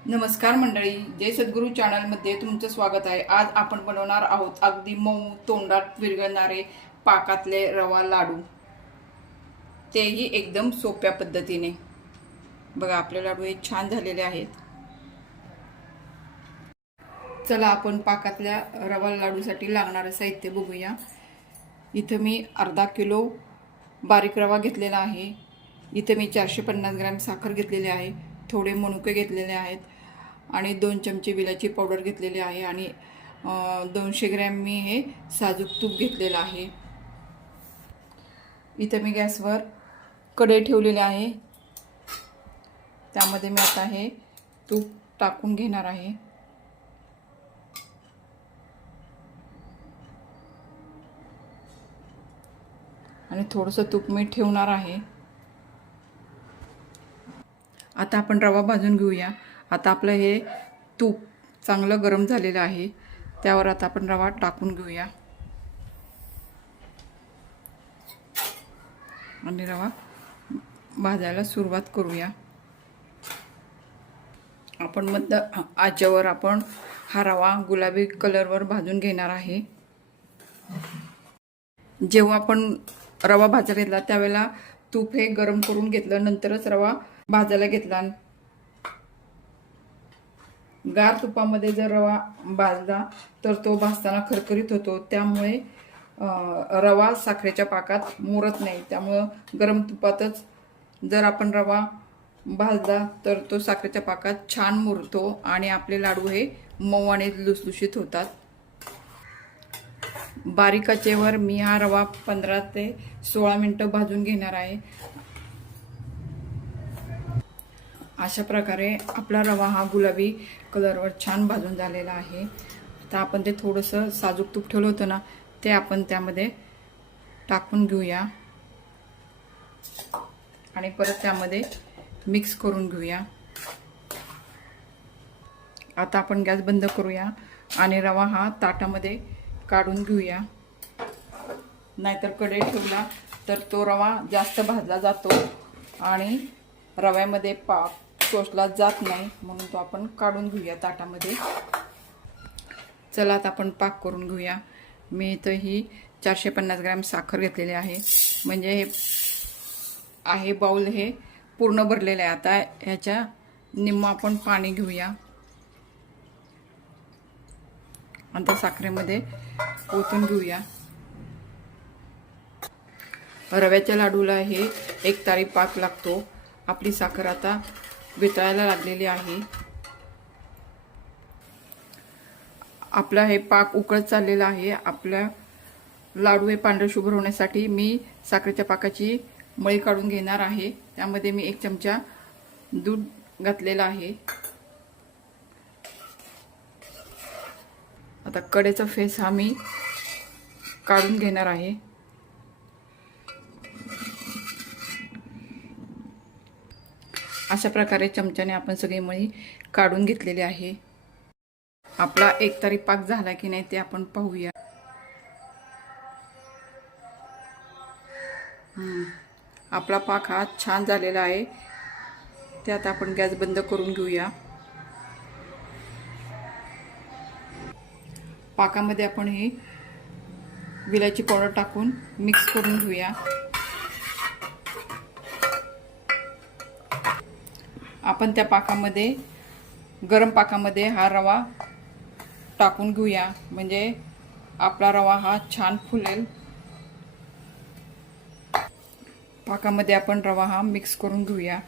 नमस्कार मंडळी, जय सद्गुरू चॅनलमध्ये तुमचं स्वागत आहे। आज आपण बनवणार आहोत अगदी मऊ तोंडात विरघळणारे पाकातले रवा लाडू, तेही एकदम सोप्या पद्धतीने। बघा, आपले लाडू हे छान झालेले आहेत। चला आपण पाकातल्या रवा लाडूसाठी लागणारे साहित्य बघूया। इथं मी अर्धा किलो बारीक रवा घेतलेला आहे। इथे मी 450 ग्रॅम साखर घेतलेली आहे, थोडे मनुके घेतलेले आहेत आणि 2 चमचे विलायची पावडर घेतलेली आहे आणि 200 ग्रॅम मी हे साजूक तूप घेतलेलं आहे। इथे मी गॅसवर कढई ठेवलेली आहे, त्यामध्ये मी आता हे तूप टाकून घेणार आहे। आणि थोडंसं तूप मी ठेवणार आहे। आता आपण रवा भाजून घेऊया। आता आपलं हे तूप चांगलं गरम झालेलं आहे, त्यावर आता आपण रवा टाकून घेऊया आणि रवा भाजायला सुरुवात करूया। आपण मध्यम आचेवर आपण हा रवा गुलाबी कलरवर भाजून घेणार आहे। जेव्हा आपण रवा भाजायला घेतला त्यावेळेला तूप हे गरम करून घेतलं, नंतरच रवा भाजायला घेतला। गार तुपामध्ये जर रवा भाजला तर तो भाजताना खरखरीत होतो, त्यामुळे रवा साखरेच्या पाकात मुरत नाही। त्यामुळे गरम तुपातच जर आपण रवा भाजला तर तो साखरेच्या पाकात छान मुरतो आणि आपले लाडू हे मऊ आणि लुसलुशीत होतात। बारीक आचेवर मी हा रवा 15 ते 16 मिनिटं भाजून घेणार आहे। अशा प्रकारे आपला रवा हा गुलाबी कलरवर छान भाजून झालेला आहे। आता आपण ते थोडंसं साजूक तूप ठेवलं होतं ना, ते आपण त्यामध्ये टाकून घेऊया आणि परत त्यामध्ये मिक्स करून घेऊया। आता आपण गॅस बंद करूया आणि रवा हा ताटामध्ये काढून घेऊया, नाहीतर कढई ठेवला तर तो रवा जास्त भाजला जातो आणि रव्यामध्ये पाक शोषला जात नाही, म्हणून तो आपण काढून घेऊया ताटामध्ये। चला आता आपण पाक करून घेऊया। मी इथं ही 450 ग्रॅम साखर घेतलेली आहे, म्हणजे हे आहे बाउल हे पूर्ण भरलेलं आहे। आता ह्याच्या निम्म आपण पाणी घेऊया आणि त्या साखरेमध्ये ओतून घेऊया। रव्याच्या लाडूला हे एक तारी पाक लागतो। आपली साखर आता वितळायला लागलेली आहे। आपला हे पाक उकळत चाललेला आहे। आपल्या लाडू हे पांढरे शुभ्र होण्यासाठी मी साखरेच्या पाकाची मळी काढून घेणार आहे। त्यामध्ये मी 1 चमचा दूध घातलेला आहे। आता कढईचा फेस हा मी काढून घेणार आहे। अशा प्रकारे चमच्याने आपण सगळी मळी काढून घेतलेली आहे। आपला एक तारी पाक झाला की नाही ते आपण पाहूया। आपला पाक हा छान झालेला आहे। त्यात आपण गॅस बंद करून घेऊया। पाकामध्ये आपण ही विलायची पावडर टाकून मिक्स करून घेऊया। आपण त्या पाकामध्ये गरम पाकामध्ये हा रवा टाकून घेऊया, म्हणजे आपला रवा हा छान फुलेल। पाकामध्ये आपण रवा हा मिक्स करून घेऊया।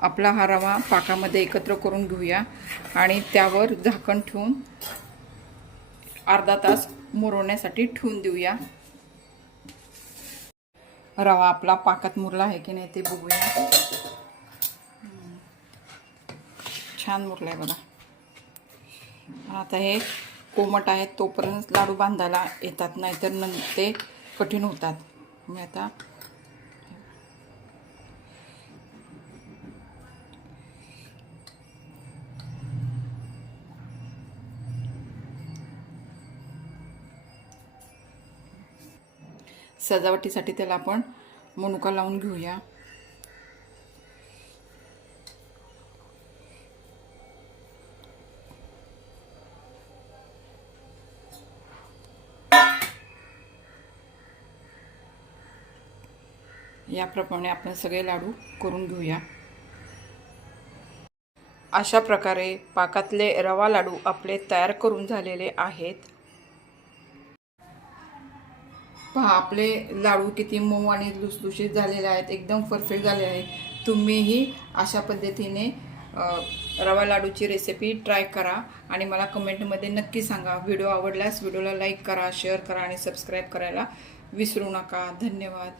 आपला हा रवा पाकामध्ये एकत्र करून घेऊया आणि त्यावर झाकण ठेवून अर्धा तास मुरवण्यासाठी ठेवून देऊया। रवा आपला पाकात मुरला आहे की नाही ते बघूया। छान मुरलाय बघा। आता हे कोमट आहे तोपर्यंत लाडू बांधायला येतात, नाहीतर नंतर ते कठीण होतात। मी आता सजावटीसाठी त्याला आपण मनुका लावून घेऊया. याप्रमाणे आपण सगळे लाडू करून घेऊया. अशा प्रकारे पाकातले रवा लाडू आपले तयार करून झालेले आहेत. पहा आपले लाडू किती मऊ आणि लुसलुशीत झालेले आहेत, एकदम परफेक्ट झाले आहेत. तुम्हीही अशा पद्धतीने रवा लाडूची रेसिपी ट्राय करा आणि मला कमेंटमध्ये नक्की सांगा. व्हिडिओ आवडल्यास व्हिडिओला लाईक करा, शेअर करा आणि सबस्क्राईब करायला विसरू नका. धन्यवाद.